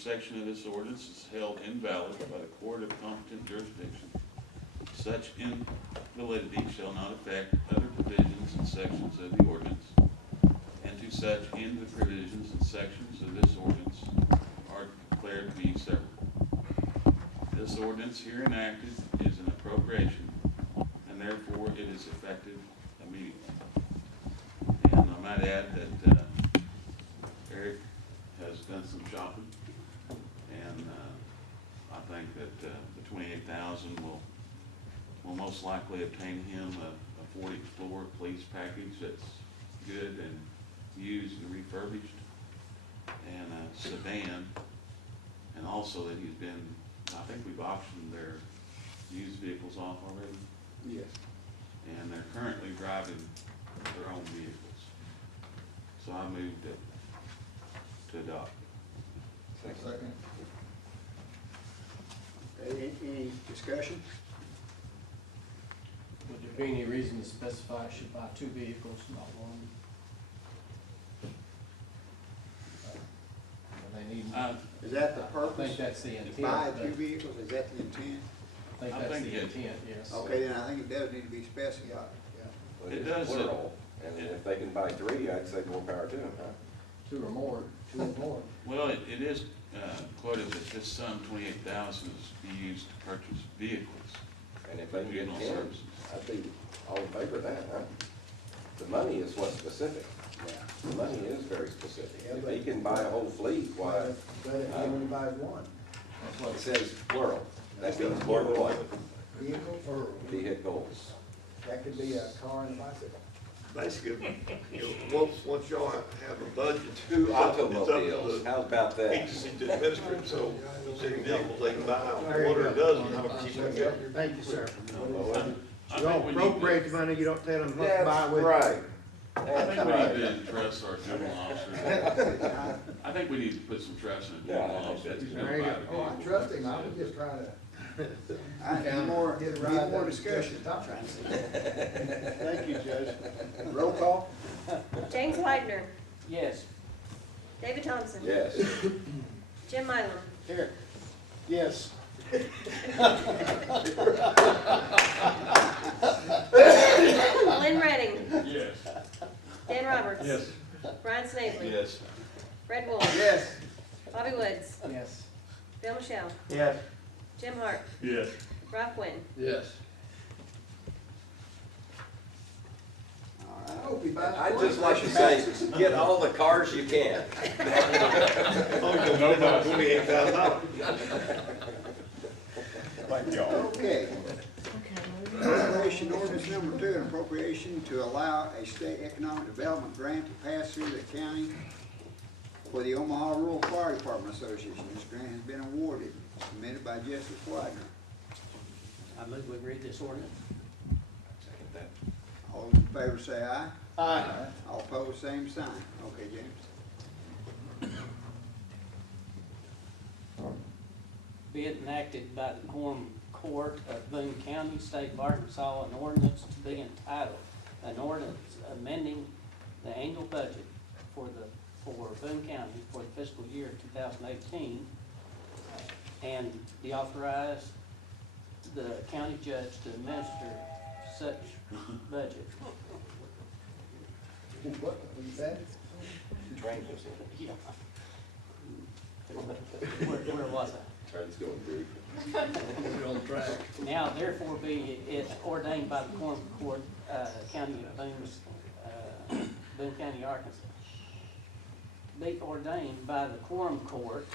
section of this ordinance is held invalid by the court of competent jurisdiction, such invalidity shall not affect other provisions and sections of the ordinance, and to such end the provisions and sections of this ordinance are declared to be severed. This ordinance here enacted is an appropriation, and therefore it is effective immediately. And I might add that Eric has done some shopping, and I think that the $28,000 will most likely obtain him a 40-floor police package that's good and used and refurbished, and a sedan, and also that he's been, I think we've auctioned their used vehicles off already. Yes. And they're currently driving their own vehicles. So I moved to adopt. Second. Okay, any discussion? Would there be any reason to specify I should buy 2 vehicles, not one? They need, Is that the I purpose? think that's the To intent. buy but 2 vehicles, is that the intent? I think I that's think the it- intent, yes. Okay, then I think it does need to be specified. Well, It it's does, plural, and if they can buy 3, I'd say more power to them, huh? 2 or more. 2 or more. Well, it is quoted that this sum, $28,000, is to be used to purchase vehicles. And if they can get Juvenile 10, services. I'd be all in favor of that, huh? The money is what's specific. Yeah. The money is very specific. Yeah, If but- he can buy a whole fleet, why, But if he only buys one That's what it it says plural. That means more than one. vehicle, or Vehicles. that could be a car and a bicycle. Basically, once y'all have a budget. 2 it's up to automobiles, the how about that? Agency to administer it, so city vehicles they can buy, There you order go. a dozen, how much you can. Thank you, sir. I You don't think we need appropriate to- the money, you don't tell them what to buy That's with. right. I That's think we need right. to address our juvenile officer. I think we need to put some trust in the Yeah, I juvenile think officer. that's He's There gonna you buy go. the Oh, I vehicles. trust him, I was just trying to. All right, any more Get discussion? Stop trying to say. Thank you, Judge. Roll call? James Widener, Yes. David Thompson. Yes. Jim Mylum, Here. Yes. Glenn Redding, Yes. Dan Roberts. Yes. Brian Snavely. Yes. Fred Wolf. Yes. Bobby Woods. Yes. Bill Michelle. Yes. Jim Hart. Yes. Ralph Quinn. Yes. All I right. hope he buys. I'd one. just like to say, get all the cars you can. Oh, you don't know about $28,000. Okay. Appropriation ordinance number 2, an appropriation to allow a state economic development grant to pass through the county for the Omaha Rural Fire Department Association. This grant has been awarded, submitted by Justice Widener. I move we read this ordinance. Second that. All those in favor say aye. Aye. All opposed, same sign. Okay, James. Be it enacted by the Quorum Court of Boone County, State of Arkansas, an ordinance to be entitled, an ordinance amending the annual budget for Boone County for the fiscal year 2018, and be authorized the county judge to administer such budget. What you said? Train was in. Where was I? Train's going through. You're on track. Now therefore be it ordained by the Quorum Court, County of Boone County, Arkansas. Be ordained by the Quorum Court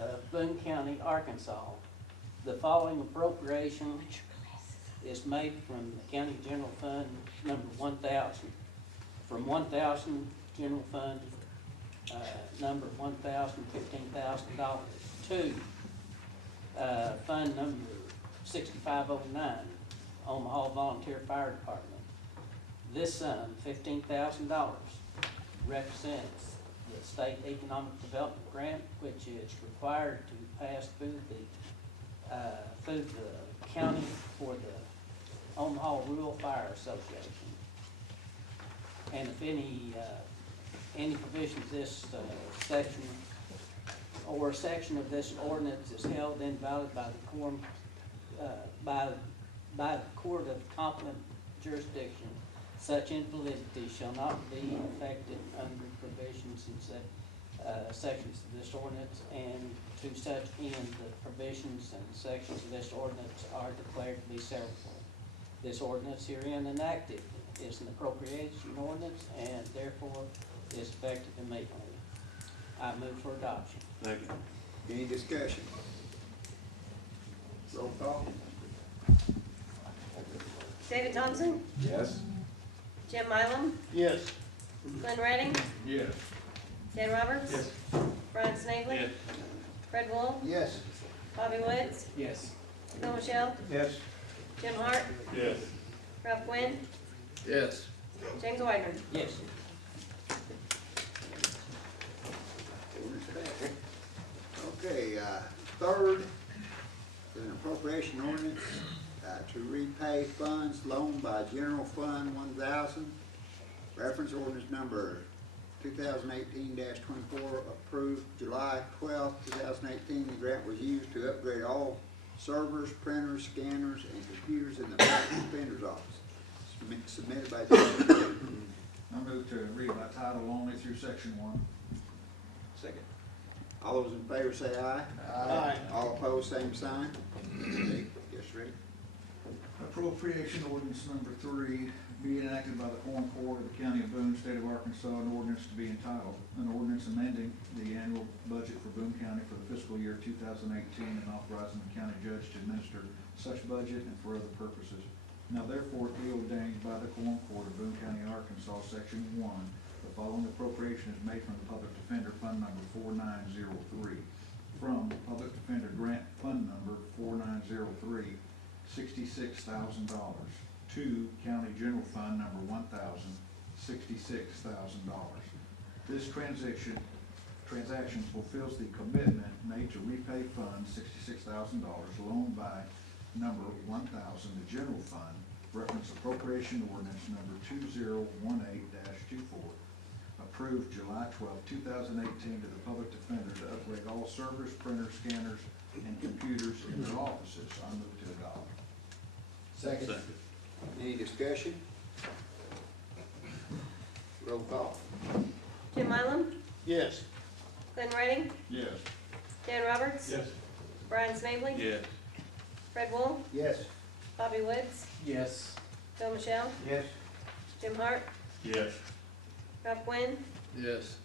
of Boone County, Arkansas. The following appropriation is made from the County General Fund number 1,000. From 1,000 General Fund number 1,000, $15,000 to Fund number 6509, Omaha Volunteer Fire Department. This sum, $15,000, represents the State Economic Development Grant, which is required to pass through the county for the Omaha Rural Fire Association. And if any provisions of this section or a section of this ordinance is held invalid by the quorum, by the court of competent jurisdiction, such invalidity shall not be effected under provisions in sections of this ordinance, and to such end the provisions and sections of this ordinance are declared to be severable. This ordinance herein enacted is an appropriation ordinance and therefore is effective immediately. I move for adoption. Second. Any discussion? Roll call? David Thompson, Yes. Jim Mylum, Yes. Glenn Redding, Yes. Dan Roberts. Yes. Brian Snavely. Yes. Fred Wool, Yes. Bobby Woods, Yes. Phil Michelle, Yes. Jim Hart, Yes. Ralph Quinn, Yes. James Whitner. Yes. Okay, third is an appropriation ordinance to repay funds loaned by General Fund 1000. Reference ordinance number 2018-24, approved July 12, 2018. The grant was used to upgrade all servers, printers, scanners, and computers in the Public Defender's Office. Submitted by General. I move to read by title only through section 1. Second. All those in favor say aye. Aye. All opposed, same sign. Yes, Rick. Appropriation ordinance number 3, be enacted by the Quorum Court of the County of Boone, State of Arkansas, an ordinance to be entitled, an ordinance amending the annual budget for Boone County for the fiscal year 2018 and authorizing the county judge to administer such budget and for other purposes. Now therefore be ordained by the Quorum Court of Boone County, Arkansas, section 1, the following appropriation is made from the Public Defender Fund number 4903. From Public Defender Grant Fund number 4903, $66,000 to County General Fund number 1000, $66,000. This transaction fulfills the commitment made to repay funds $66,000 loaned by number 1000, the General Fund, reference appropriation ordinance number 2018-24, approved July 12, 2018 to the Public Defender to upgrade all servers, printers, scanners, and computers in their offices. I move to adopt. Second. Second. Any discussion? Roll call. Jim Mylum, Yes. Glenn Redding, Yes. Dan Roberts. Yes. Brian Snavely. Yes. Fred Wool, Yes. Bobby Woods, Yes. Phil Michelle, Yes. Jim Hart, Yes. Ralph Quinn, Yes.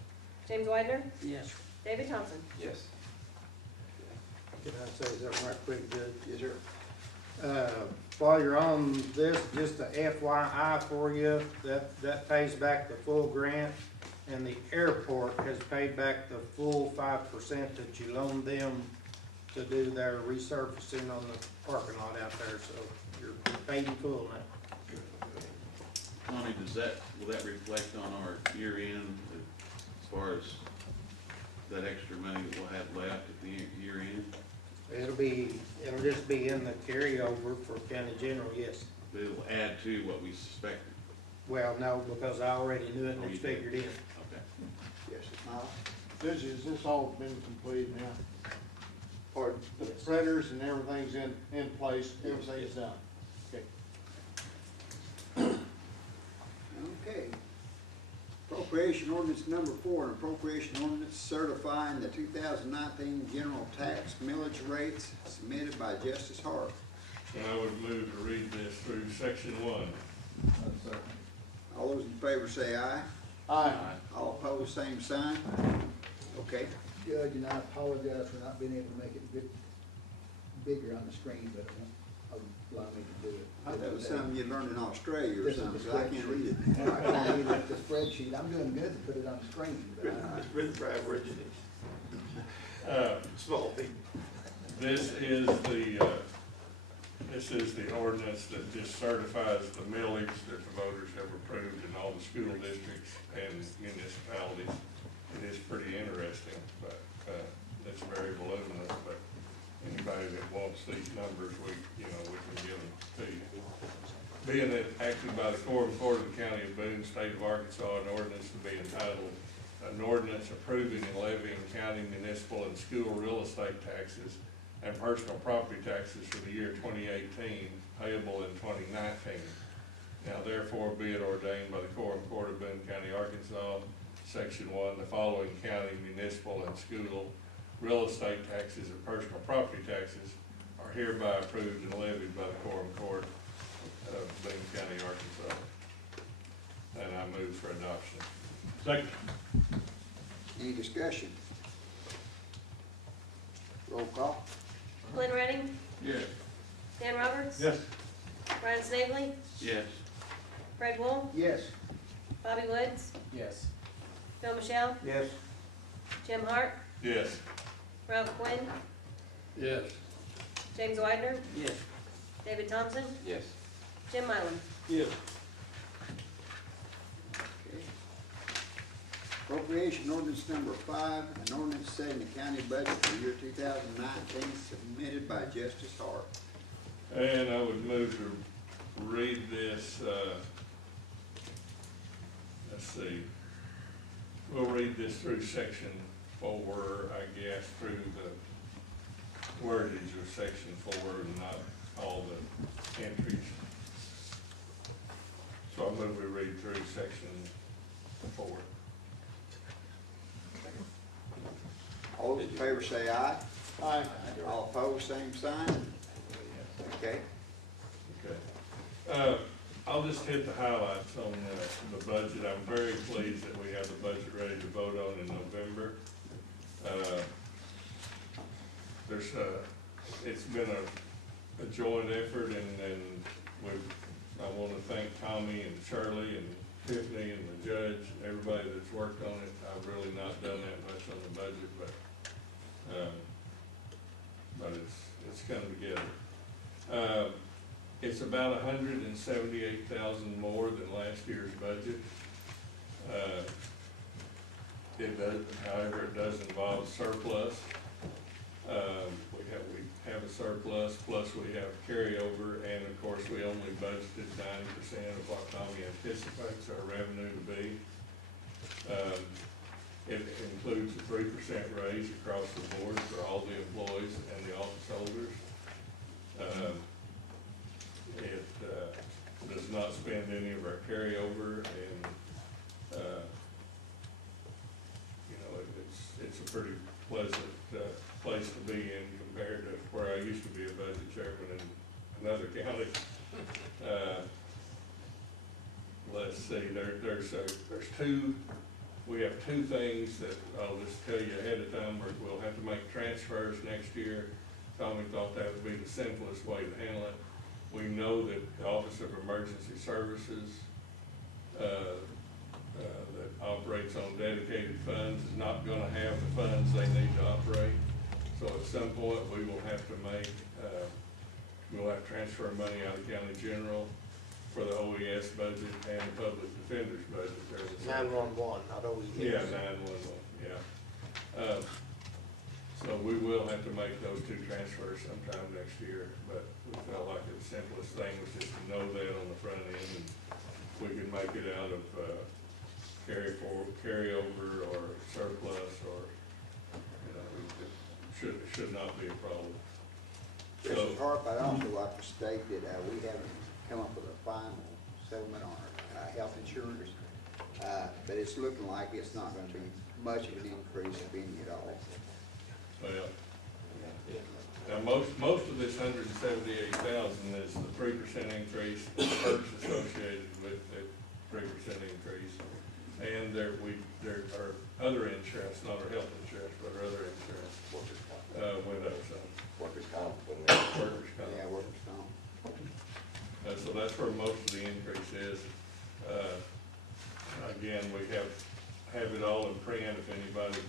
James Whitner, Yes. David Thompson. Yes. Can I say something right quick, Judge? Yes, sir. While you're on this, just a FYI for you, that pays back the full grant, and the airport has paid back the full 5% that you loaned them to do their resurfacing on the parking lot out there, so you're paid in full now. Connie, will that reflect on our year end as far as that extra money that we'll have left at the year end? It'll just be in the carryover for county general, yes. It'll add to what we suspected. Well, no, because I already knew it and it's figured in. Okay. Yes, Miles. Is this all been completed now? Or the printers and everything's in place, everything's done? Okay. Okay. Appropriation ordinance number 4, an appropriation ordinance certifying the 2019 general tax millage rates submitted by Justice Hart. And I would move to read this through section 1. All those in favor say aye. Aye. All opposed, same sign. Okay. Judge, and I apologize for not being able to make it bigger on the screen, but it won't allow me to do it. That was something you learned in Australia or This is something, the so I can't read it. I can't read it, the spreadsheet, I'm doing good to put it on the screen, but Written by Aborigines. Small people. This is the ordinance that just certifies the millage that the voters have approved in all the school districts and municipalities. It is pretty interesting, but it's very voluminous, but anybody that wants these numbers, we can give them to you. Being that acted by the Quorum Court of the County of Boone, State of Arkansas, an ordinance to be entitled, an ordinance approving and levying county, municipal, and school real estate taxes and personal property taxes for the year 2018, payable in 2019. Now therefore be it ordained by the Quorum Court of Boone County, Arkansas, Section 1, the following county, municipal, and school real estate taxes and personal property taxes are hereby approved and levied by the Quorum Court of Boone County, Arkansas. And I move for adoption. Second. Any discussion? Roll call. Glenn Redding, Yes. Dan Roberts. Yes. Brian Snavely, Yes. Fred Wool, Yes. Bobby Woods, Yes. Phil Michelle, Yes. Jim Hart, Yes. Ralph Quinn, Yes. James Widener, Yes. David Thompson, Yes. Jim Mylan. Yes. Okay. Appropriation ordinance number 5, an ordinance setting the county budget for year 2019, submitted by Justice Hart. And I would move to read this, let's see. We'll read this through section 4, I guess, through the wordage of section 4 and not all the entries. So I move we read through section 4. All those in favor say aye. Aye. All opposed, same sign. Okay. Okay. I'll just hit the highlights on the budget. I'm very pleased that we have the budget ready to vote on in November. It's been a joint effort, and I want to thank Tommy and Shirley and Tiffany and the judge and everybody that's worked on it. I've really not done that much on the budget, but it's come together. It's about $178,000 more than last year's budget. However, it does involve surplus. We have a surplus, plus we have carryover, and of course, we only budgeted 90% of what Tommy anticipates our revenue to be. It includes a 3% raise across the board for all the employees and the office holders. It does not spend any of our carryover, and it's a pretty pleasant place to be in compared to where I used to be a budget chairman in another county. Let's see, we have two things that I'll just tell you ahead of time. We'll have to make transfers next year. Tommy thought that would be the simplest way to handle it. We know that the Office of Emergency Services that operates on dedicated funds is not gonna have the funds they need to operate. So at some point, we will have to we'll have to transfer money out of county general for the OES budget and the public defender's budget. 911, not always. Yeah, 911, yeah. So we will have to make those two transfers sometime next year, but we felt like the simplest thing was just to know that on the front end, and we could make it out of carryover or surplus, or, it should not be a problem. Mr. Harp, I'd also like to state that we haven't come up with a final settlement on our health insurance, but it's looking like it's not going to be much of an increase, if any at all. Well, now most of this $178,000 is the 3% increase, the perks associated with the 3% increase, and there are other insurance, not our health insurance, but our other insurance went up some. Workers' comp. Workers' comp. Yeah, workers' comp. So that's where most of the increase is. Again, we have it all in print if anybody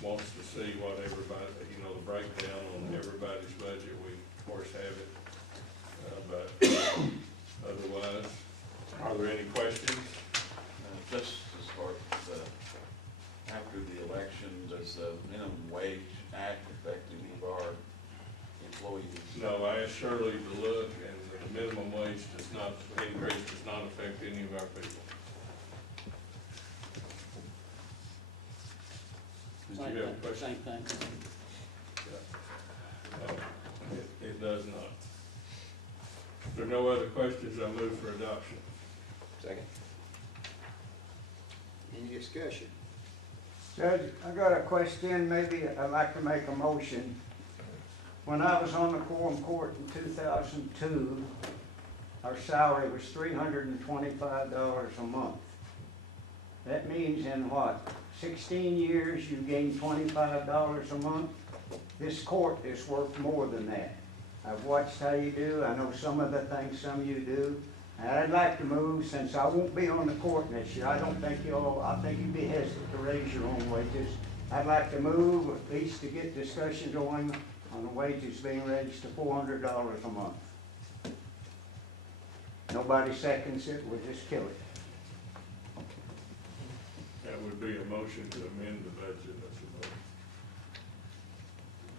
wants to see what everybody, the breakdown on everybody's budget. We of course have it, but otherwise, are there any questions? Just as far as, after the election, does the minimum wage act affect any of our employees? No, I asked Shirley to look, and the minimum wage does not affect any of our people. you have a question? Same thing. It does not. If there are no other questions, I move for adoption. Second. Any discussion? Judge, I got a question, maybe I'd like to make a motion. When I was on the Quorum Court in 2002, our salary was $325 a month. That means in what, 16 years you gained $25 a month? This court is worth more than that. I've watched how you do, I know some of the things some of you do. And I'd like to move, since I won't be on the court next year, I think you'd be hesitant to raise your own wages. I'd like to move, at least to get discussion going on the wages being raised to $400 a month. Nobody seconds it, we'll just kill it. That would be a motion to amend the budget, I suppose.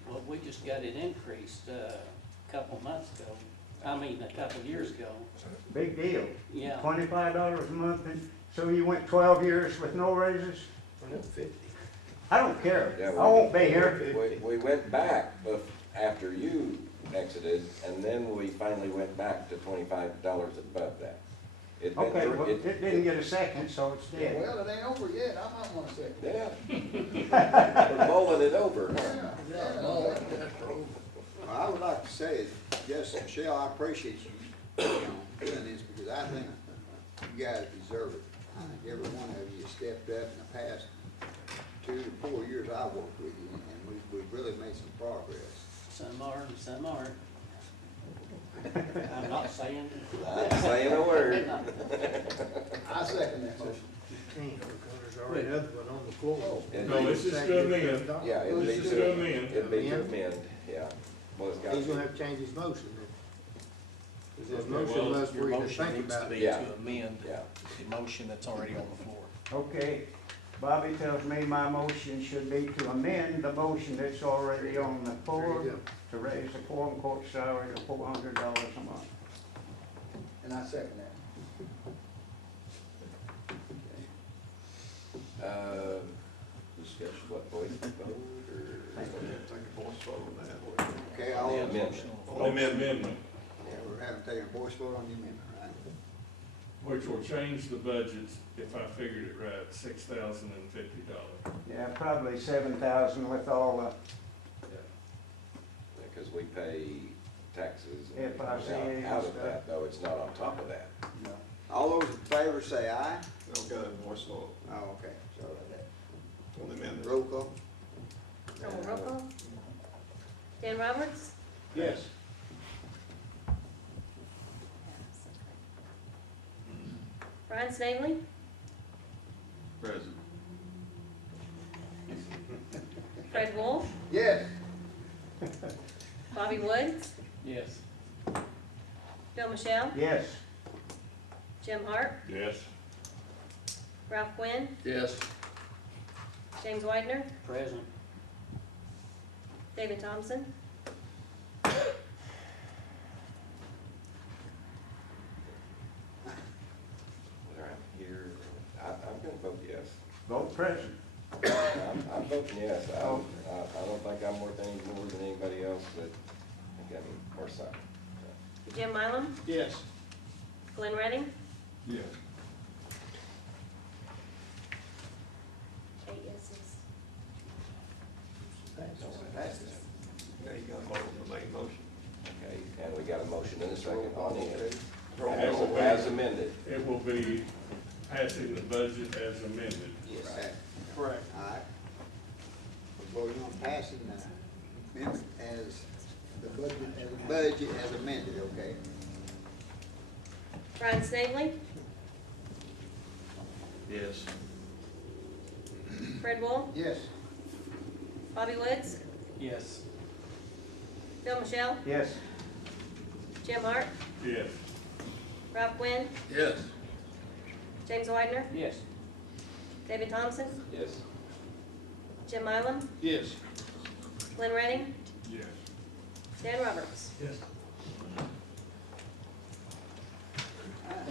Well, we just got it increased, a couple months ago. I mean, a couple years ago. Big deal. Yeah. $25 a month, and so you went 12 years with no raises? I don't care, Yeah, I won't be here. We went back after you exited, and then we finally went back to $25 above that. It'd been Okay, well, it- it didn't get a second, so it's dead. Well, it ain't over yet, I might want to say. Yeah. We're mulling it over, huh? Well, I would like to say, yes, Michelle, I appreciate you, doing this, because I think you guys deserve it. I think every one of you stepped up in the past 2 to 4 years I worked with you, and we've really made some progress. Some are and some aren't. I'm not saying. Not saying a word. I second that motion. You can't, because there's already another one on the floor. No, it's just to amend. Yeah, it'd be It's to amend. it'd be to amend, yeah. Well, it's got He's gonna to. have to change his motion then. Because his Okay, motion well, must Your read to motion think needs to about be it. Yeah. to amend Yeah. the motion that's already on the floor. Okay, Bobby tells me my motion should be to amend the motion that's already on the floor There you to raise the Quorum Court salary to $400 a month. And I second that. Discussion, what, voice vote, or? Okay, The all, amendment. Amendment, yeah, we're having taken a voice vote on the amendment, right? which will change the budget, if I figured it right, $6,050. Yeah, probably 7,000 with all the, Because we pay taxes. and FICA everything out of and that, though, it's not on top of that. No. All those in favor say aye. Okay, voice vote Oh, okay, sorry about that. on the amendment. Roll call? Roll call. Dan Roberts, Yes. Brian Snavely, Present. Fred Wolf, Yes. Bobby Woods, Yes. Bill Michelle, yes. Jim Hart, Yes. Ralph Quinn, Yes. James Widener, Present. David Thompson, Whether I'm here, I'm gonna vote yes. Vote present. I'm voting yes. I don't think I'm worth any more than anybody else, but I think I'm worth something. Jim Mylum, Yes. Glenn Redding, Yes. 8 yeses. There you go, vote on the main motion. Okay, and we got a motion and a second on it. call. As amended. It will be passing the budget as amended. Right. Correct. All right. We're voting on passing the amendment as, the budget as amended, okay? Brian Snavely, Yes. Fred Wolf, Yes. Bobby Woods, Yes. Bill Michelle, Yes. Jim Hart, Yes. Ralph Quinn, Yes. James Widener, Yes. David Thompson, Yes. Jim Mylum, Yes. Glenn Redding, Yes. Dan Roberts. Yes.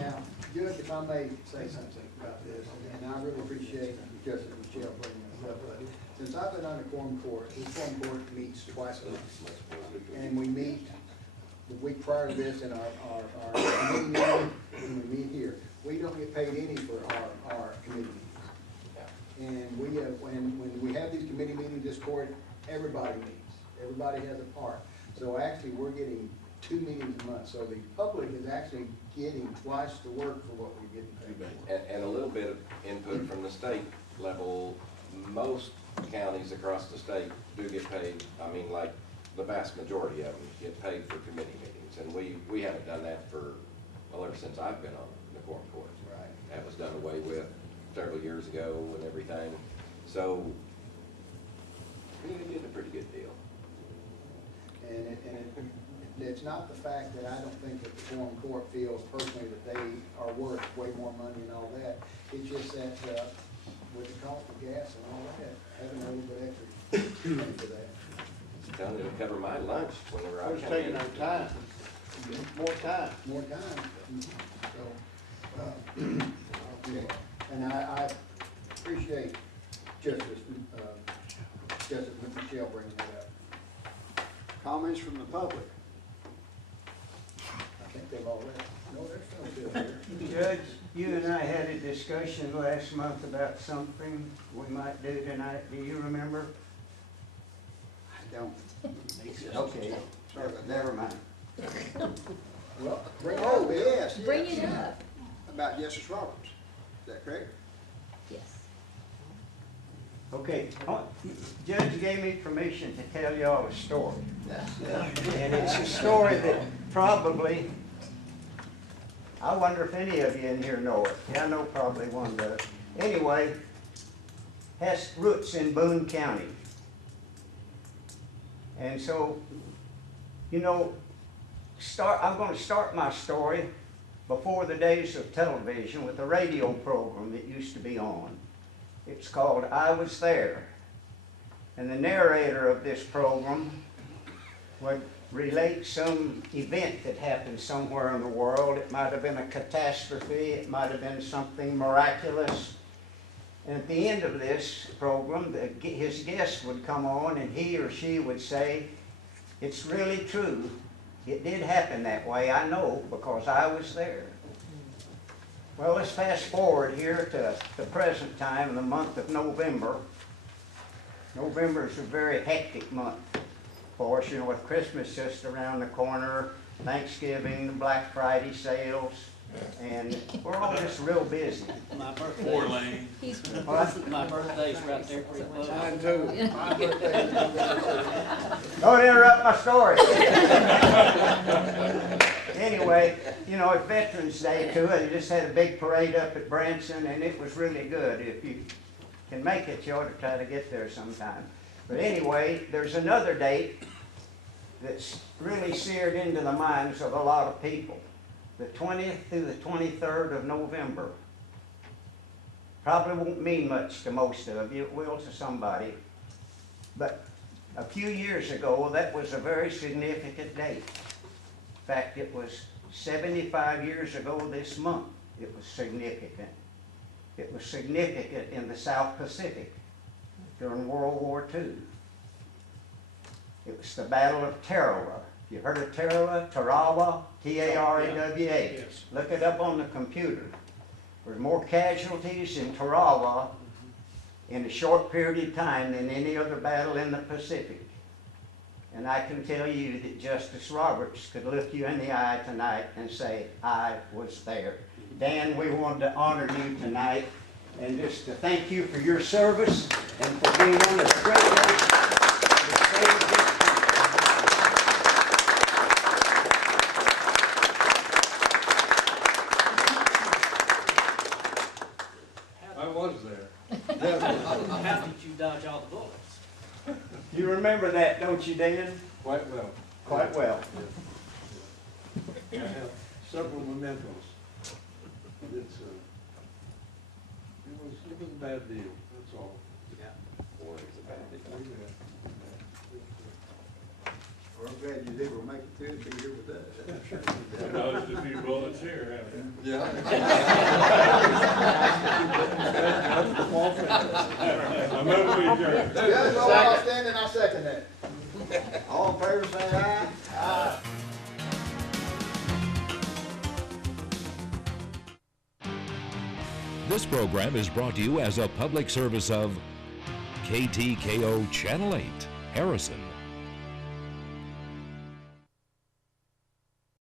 Now, Judge, if I may say something about this, and I really appreciate Justice Michelle bringing this up. Since I've been on the Quorum Court, the Quorum Court meets twice a month. And we meet the week prior to this in our committee meeting, and we meet here. We don't get paid any for our committee meetings. And we, when we have these committee meetings, this court, everybody meets. Everybody has a part. So actually, we're getting 2 meetings a month. So the public is actually getting twice the work for what we're getting paid. And a little bit of input from the state level. Most counties across the state do get paid. I mean, like, the vast majority of them get paid for committee meetings. And we haven't done that for, well, ever since I've been on the Quorum Court. Right. That was done away with several years ago and everything. So, we did a pretty good deal. It's not the fact that I don't think that the Quorum Court feels personally that they are worth way more money and all that. It's just that, with the cost of gas and all that, having a little bit extra money for that. It's done to cover my lunch whenever I It's come taking in. our time, more time. More time. So, okay. And I appreciate Justice Michelle bringing that up. Comments from the public? I think they've all read. No, they're still here. Judge, you and I had a discussion last month about something we might do tonight. Do you remember? I don't. Okay, Sorry about that. never mind. Well, bring it Oh, up, Bill. yes. Bring yes. it up. About Justice Roberts. Is that correct? Yes. Okay, Judge gave me permission to tell y'all a story. And it's a story that probably, I wonder if any of you in here know it. Yeah, I know probably one does. Anyway, has roots in Boone County. And so, you know, I'm going to start my story before the days of television with a radio program that used to be on. It's called I Was There. And the narrator of this program would relate some event that happened somewhere in the world. It might have been a catastrophe. It might have been something miraculous. And at the end of this program, his guest would come on and he or she would say, "It's really true. It did happen that way. I know because I was there." Well, let's fast forward here to the present time in the month of November. November is a very hectic month for us, you know, with Christmas just around the corner, Thanksgiving, the Black Friday sales, and we're all just real busy. My Four birthday, lane. my birthday's right there pretty close. Mine too. My birthday is November. Don't interrupt my story. Anyway, you know, it's Veterans Day too, and they just had a big parade up at Branson, and it was really good. If you can make it, you ought to try to get there sometime. But anyway, there's another date that's really seared into the minds of a lot of people. The 20th through the 23rd of November. Probably won't mean much to most of you, it will to somebody. But a few years ago, that was a very significant date. In fact, it was 75 years ago this month. It was significant. It was significant in the South Pacific during World War II. It was the Battle of Tarawa. You heard of Tarawa? Tarawa? T-A-R-A-W-A. Yes. Look it up on the computer. There were more casualties in Tarawa in a short period of time than any other battle in the Pacific. And I can tell you that Justice Roberts could look you in the eye tonight and say, "I was there." Dan, we wanted to honor you tonight and just to thank you for your service and for being one of the great leaders that saved this country. I was there. How did you dodge all the bullets? You remember that, don't you, Dan? Quite well. Quite well. I have several mementos. It's, it was a bad deal, that's all. War is a bad deal. Well, I'm glad you was able to make it through and be here with us. I noticed a few bullets here, haven't you? Yeah. I move we adjourn. Judge, while I'm standing, I second that. All in favor, say aye. Aye. This program is brought to you as a public service of KTKO Channel 8, Harrison.